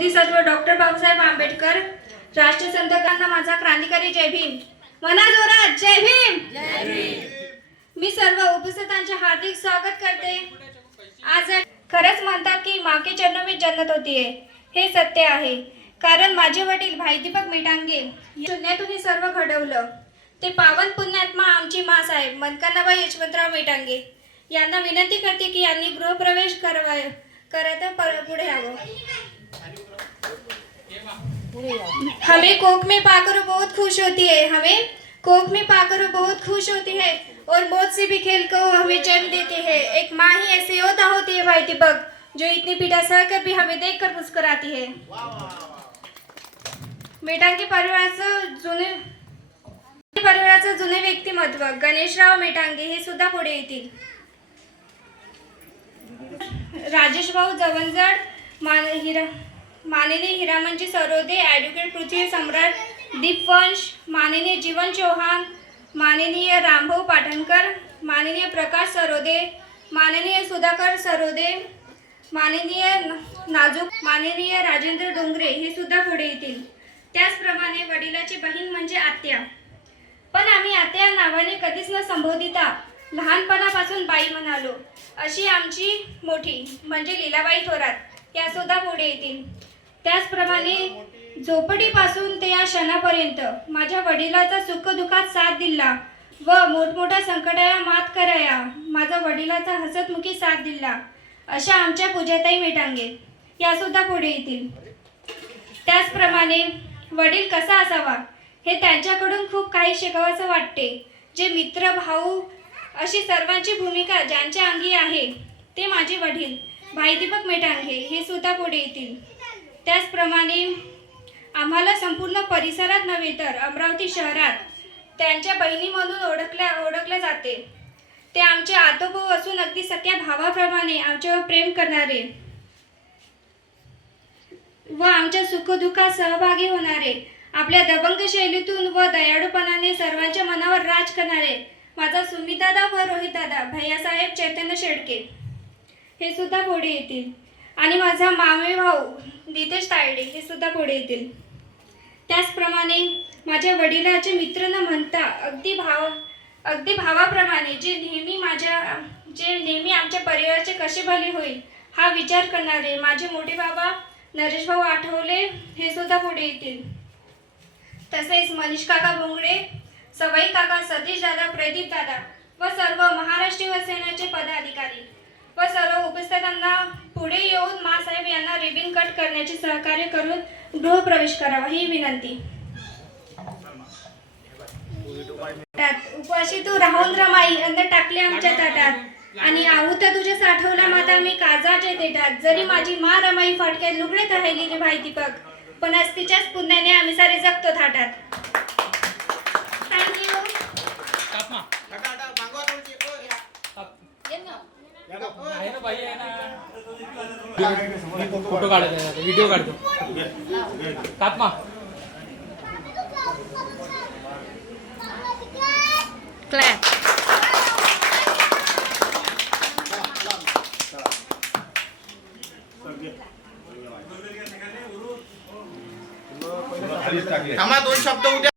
Bodhisattva doctor Babasaheb Ambedkar, राष्ट्रसंतकांना माझा क्रांतिकारी जय भीम. म्हणा जोरात जय भीम. जय भीम. मी सर्व उपस्थितांचे हार्दिक स्वागत करते. आज खरंच म्हणतात की माँ के चरणों में जन्नत होती है. हे सत्य आहे. कारण माझे वडील भाई दीपक मेटांगे शून्यातून सर्व घडवलं. ते पावन पुण्यात्मा आमची माँ साहेब मनकानाबाई यशवंतराव मेटांगे यांना विनंती करते की यांनी गृहप्रवेश करत पुढे यावं. हमें कोख में पाकर बहुत खुश होती है. हमें कोख में पाकर बहुत खुश होती है और मौत से भी खेल कर हमें जन्म देती है. एक माँ ही ऐसी योद्धा होती है भाई दीपक, जो इतनी पीड़ा सहकर भी हमें देखकर मुस्कुराती है. मेटांगे परिवाराचं जुने व्यक्तिमत्व गणेशराव मेटांगे हे सुद्धा पुढे येतील. राजेशभाऊ जवंजड, माननीय हिरामनजी सरोदे, ॲडव्होकेट पृथ्वी सम्राट दीपवंश, माननीय जीवन चौहान, माननीय रामभाऊ पाटणकर, माननीय प्रकाश सरोदे, माननीय सुधाकर सरोदे, माननीय नाजूक, माननीय राजेंद्र डोंगरे हे सुद्धा पुढे येतील. त्याचप्रमाणे वडिलाची बहीण म्हणजे आत्या, पण आम्ही आत्या या नावाने कधीच न संबोधिता लहानपणापासून बाई म्हणालो. अशी आमची मोठी म्हणजे लीलाबाई थोरात या सुद्धा पुढे येतील. त्याचप्रमाणे झोपडीपासून ते या क्षणापर्यंत माझ्या वडिलाचा सुखदुःखात साथ दिला व मोठमोठ्या संकटाला मात कराया माझा वडिलाचा हसतमुखी साथ दिला अशा आमच्या पूजाताई मेटांगे या सुद्धा पुढे येतील. त्याचप्रमाणे वडील कसा असावा हे त्यांच्याकडून खूप काही शिकावंसं वाटते. जे मित्र भाऊ अशी सर्वांची भूमिका ज्यांच्या अंगी आहे ते माझे वडील भाई दीपक मेटांगे हे सुद्धा पुढे येतील. त्याचप्रमाणे आम्हाला संपूर्ण परिसरात नव्हे तर अमरावती शहरात त्यांच्या बहिणी म्हणून ओळखल्या जाते. ते आमचे आतोभाऊ असून अगदी सख्या भावाप्रमाणे आमच्यावर प्रेम करणारे व आमच्या सुखदुःखात सहभागी होणारे, आपल्या दबंग शैलीतून व दयाळूपणाने सर्वांच्या मनावर राज करणारे माझा सुमितदादा व रोहितदादा भैयासाहेब चैतन्य शेडके हे सुद्धा पुढे येतील. आणि माझा मामे भाऊ नितेश तायडे हे सुद्धा पुढे येतील. त्याचप्रमाणे माझ्या वडिलाचे मित्र न म्हणता अगदी भावाप्रमाणे जे नेहमी आमच्या परिवाराचे कसे भले होईल हा विचार करणारे माझे मोठे बाबा नरेश भाऊ आठवले हे सुद्धा पुढे येतील. तसेच मनीष काका बोंगडे, सवाई काका, सतीश दादा, प्रदीप दादा व सर्व महाराष्ट्र युवसेनेचे पदाधिकारी व सर्व उपस्थितांना पुढे येऊन माँसाहेब यांना रिबिन कट करण्याचे सहकार्य करून गृहप्रवेश करावा ही विनंती. उपाशी तू राहून रमाई अन्न टाकले आमच्या ताटात आणि आहुत तुझ्या साठवला माता मी काजाच्या देठात. जरी माझी मा रमाई फाटक्यात लुगडेत राहिली रे भाई दीपक, पण आज तिच्याच पुण्याने आम्ही सारे जगतो थाटात. थँक्यू. फोटो काढतो, व्हिडिओ काढतो. तापमा क्लॅप. थांबा 2 शब्द उद्या